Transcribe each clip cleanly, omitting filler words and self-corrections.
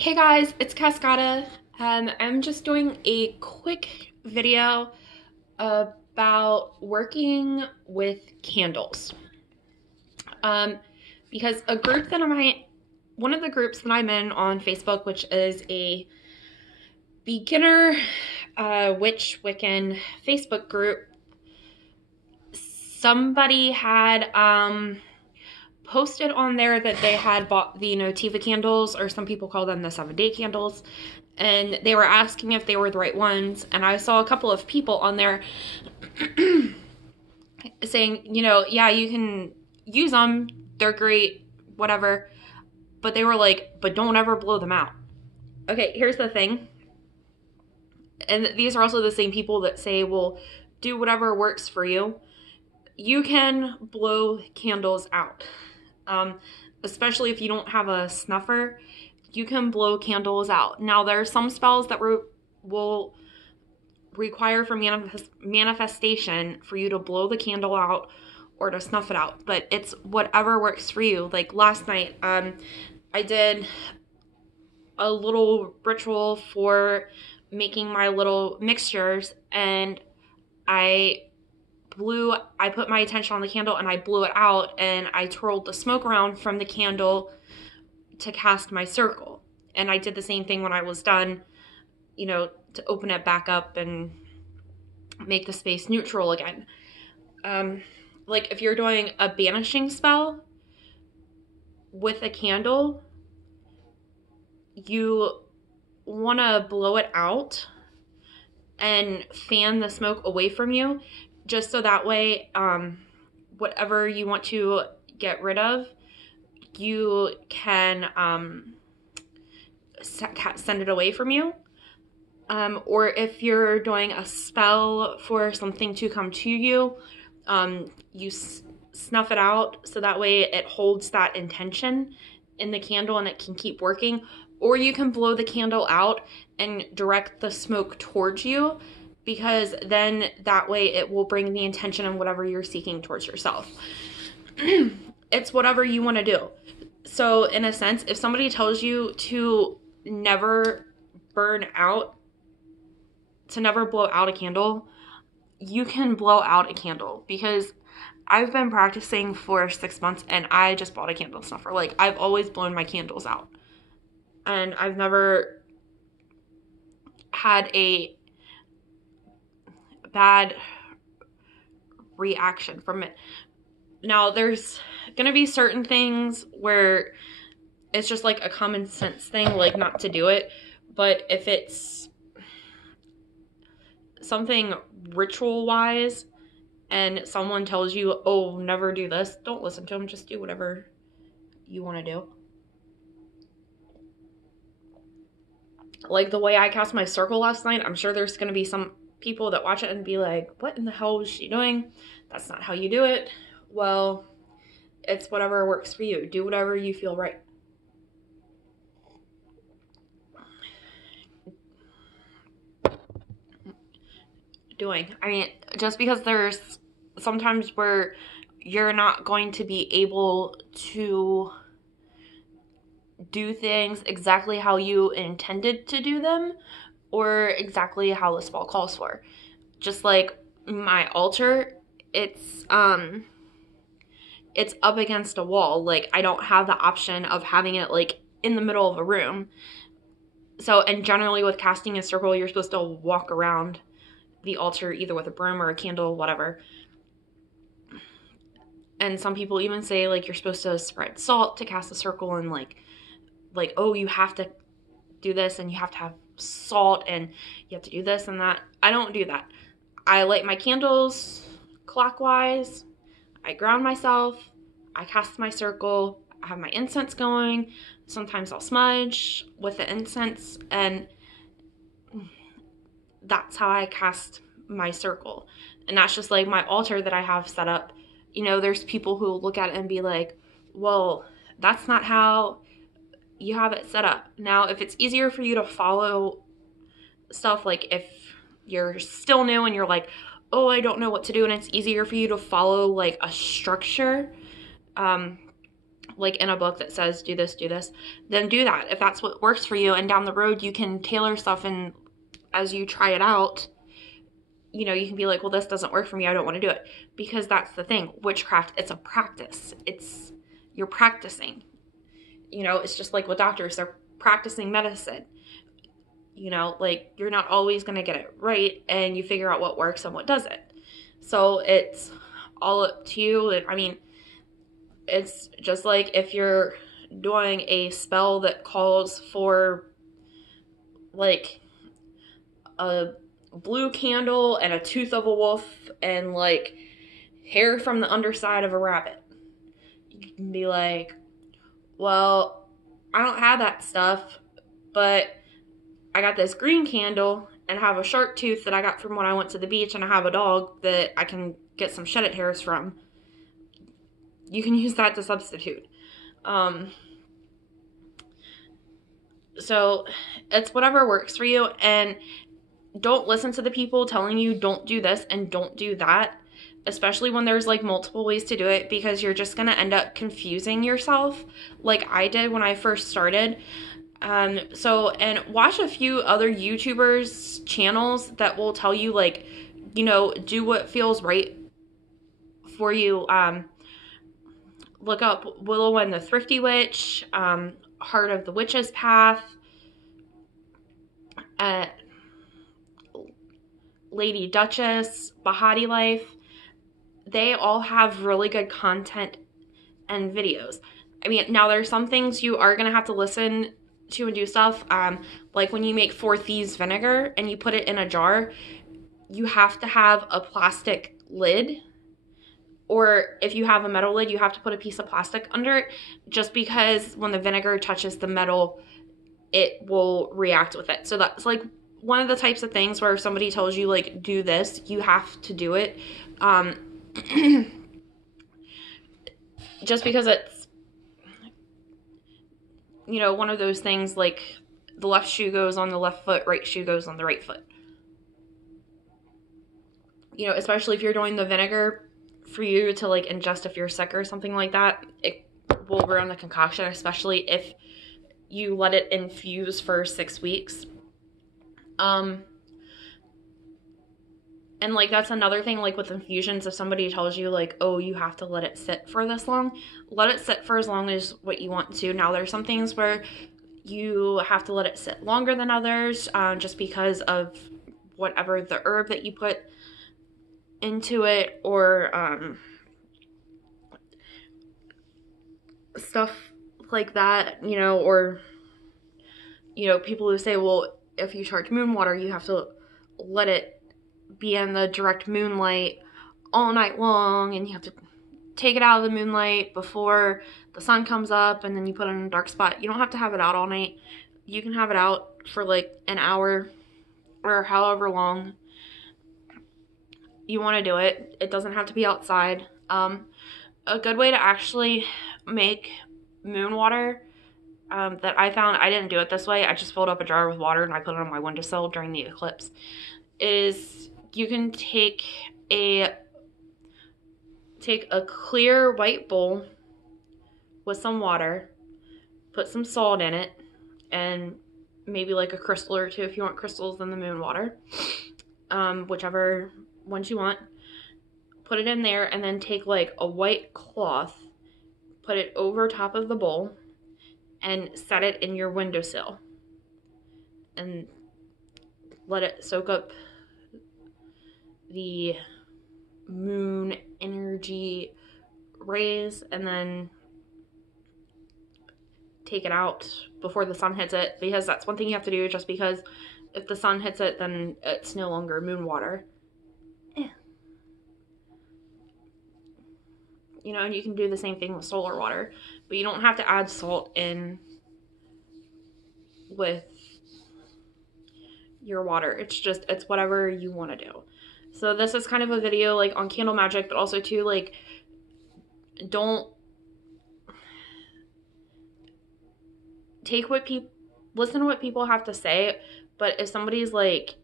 Hey guys, it's Cascada. I'm just doing a quick video about working with candles. Um, because one of the groups that I'm in on Facebook, which is a beginner witch Wiccan Facebook group, somebody had posted on there that they had bought the Notiva candles, or some people call them the 7-day candles, and they were asking if they were the right ones. And I saw a couple of people on there saying, yeah, you can use them, they're great, whatever. But they were like, but don't ever blow them out. Okay, here's the thing. And these are also the same people that say, well, do whatever works for you. You can blow candles out. Especially if you don't have a snuffer, you can blow candles out. Now, there are some spells that will require for manifestation for you to blow the candle out or to snuff it out, but it's whatever works for you. Like last night, I did a little ritual for making my little mixtures, and I put my attention on the candle and I blew it out, and I twirled the smoke around from the candle to cast my circle. And I did the same thing when I was done, to open it back up and make the space neutral again. Like if you're doing a banishing spell with a candle, you want to blow it out and fan the smoke away from you, just so that way, whatever you want to get rid of, you can send it away from you. Or if you're doing a spell for something to come to you, you snuff it out so that way it holds that intention in the candle and it can keep working. Or you can blow the candle out and direct the smoke towards you, because then that way it will bring the intention and whatever you're seeking towards yourself. It's whatever you want to do. So in a sense, if somebody tells you to never blow out a candle, you can blow out a candle, because I've been practicing for 6 months and I just bought a candle snuffer. Like, I've always blown my candles out, and I've never had a bad reaction from it. Now, there's gonna be certain things where it's just like a common sense thing, like not to do it. But if it's something ritual wise and someone tells you, oh, never do this, don't listen to them. Just do whatever you want to do. Like the way I cast my circle last night, I'm sure there's going to be some people that watch it and be like, what in the hell is she doing? That's not how you do it. Well, it's whatever works for you. Do whatever you feel right. I mean, just because there's sometimes where you're not going to be able to do things exactly how you intended to do them, or exactly how the spell calls for. Just like my altar, it's up against a wall. Like, I don't have the option of having it like in the middle of a room. So, and generally with casting a circle, you're supposed to walk around the altar either with a broom or a candle, whatever. And some people even say like you're supposed to spread salt to cast a circle, and like oh, you have to do this and you have to have salt and you have to do this and that. I don't do that. I light my candles clockwise, I ground myself, I cast my circle, I have my incense going. Sometimes I'll smudge with the incense, and that's how I cast my circle. And that's just like my altar that I have set up. There's people who look at it and be like, well, that's not how you have it set up. Now, if it's easier for you to follow stuff, like if you're still new and you're like, oh, I don't know what to do, and it's easier for you to follow like a structure, like in a book that says do this, then do that. If that's what works for you, and down the road you can tailor stuff, and as you try it out, you know, you can be like, well, this doesn't work for me, I don't want to do it. Because that's the thing, witchcraft, it's a practice. You're practicing. You know, it's just like with doctors, they're practicing medicine. You know, like, you're not always going to get it right, and you figure out what works and what doesn't. So it's all up to you. I mean, it's just like if you're doing a spell that calls for, like, a blue candle and a tooth of a wolf and, like, hair from the underside of a rabbit. You can be like, well, I don't have that stuff, but I got this green candle and have a shark tooth that I got from when I went to the beach, and I have a dog that I can get some shedded hairs from. You can use that to substitute. So it's whatever works for you, and don't listen to the people telling you don't do this and don't do that, especially when there's like multiple ways to do it, because you're just going to end up confusing yourself like I did when I first started. And watch a few other YouTubers' channels that will tell you, like, you know, do what feels right for you. Look up Willow and the Thrifty Witch, Heart of the Witch's Path, Lady Duchess, Bahati Life. They all have really good content and videos. I mean, now there's some things you are going to have to listen to and do stuff. Like when you make 4 Thieves vinegar and you put it in a jar, you have to have a plastic lid. Or if you have a metal lid, you have to put a piece of plastic under it, just because when the vinegar touches the metal, it will react with it. So that's like one of the types of things where if somebody tells you, like, do this, you have to do it. Just because it's, you know, one of those things, like the left shoe goes on the left foot, right shoe goes on the right foot. You know, especially if you're doing the vinegar for you to, like, ingest if you're sick or something like that, it will ruin the concoction, especially if you let it infuse for 6 weeks. And, like, that's another thing, like, with infusions, if somebody tells you, like, oh, you have to let it sit for this long, let it sit for as long as what you want to. Now, there's some things where you have to let it sit longer than others, just because of whatever the herb that you put into it, or stuff like that, you know, or, you know, people who say, well, if you charge moon water, you have to let it be in the direct moonlight all night long, and you have to take it out of the moonlight before the sun comes up, and then you put it in a dark spot. You don't have to have it out all night. You can have it out for like an hour or however long you want to do it. It doesn't have to be outside. A good way to actually make moon water that I found, I didn't do it this way, I just filled up a jar with water and I put it on my windowsill during the eclipse, is you can take a clear white bowl with some water, put some salt in it, and maybe like a crystal or two if you want crystals in the moon water, whichever ones you want. Put it in there, and then take like a white cloth, put it over top of the bowl, and set it in your windowsill, and let it soak up the moon energy rays, and then take it out before the sun hits it, because that's one thing you have to do, just because if the sun hits it, then it's no longer moon water. You know, and you can do the same thing with solar water, but you don't have to add salt in with your water. It's whatever you want to do. So this is kind of a video like on candle magic, but also too, like, don't listen to what people have to say, but if somebody's like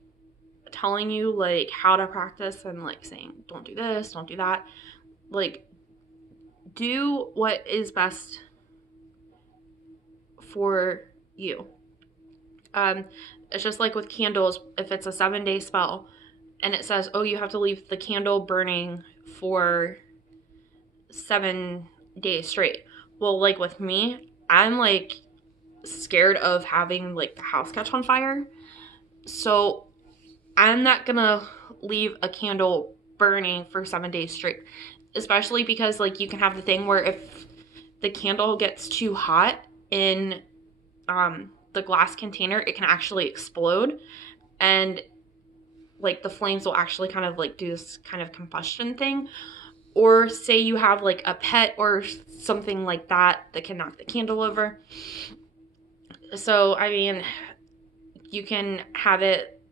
telling you like how to practice and like saying don't do this, don't do that, like, do what is best for you. It's just like with candles. If it's a 7-day spell and it says, oh, you have to leave the candle burning for 7 days straight. Well, like with me, I'm like scared of having like the house catch on fire. So I'm not gonna leave a candle burning for 7 days straight. Especially because like you can have the thing where if the candle gets too hot in the glass container, it can actually explode, and like the flames will actually kind of like do this kind of combustion thing. Or say you have like a pet or something like that that can knock the candle over. So I mean, you can have it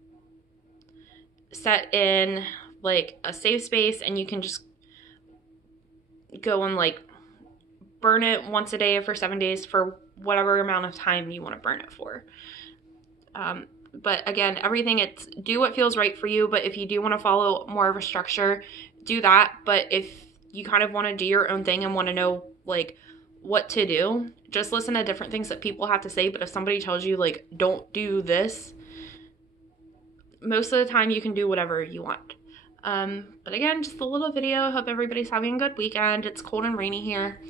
set in like a safe space, and you can just go and like burn it once a day for 7 days for whatever amount of time you want to burn it for. But again, everything, it's do what feels right for you. But if you do want to follow more of a structure, do that. But if you kind of want to do your own thing and want to know like what to do, just listen to different things that people have to say. But if somebody tells you like don't do this, most of the time you can do whatever you want. But again, just a little video. Hope everybody's having a good weekend. It's cold and rainy here.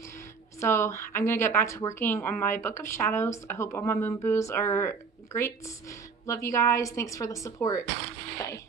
So I'm going to get back to working on my Book of Shadows. I hope all my moon boos are great. Love you guys. Thanks for the support. Bye.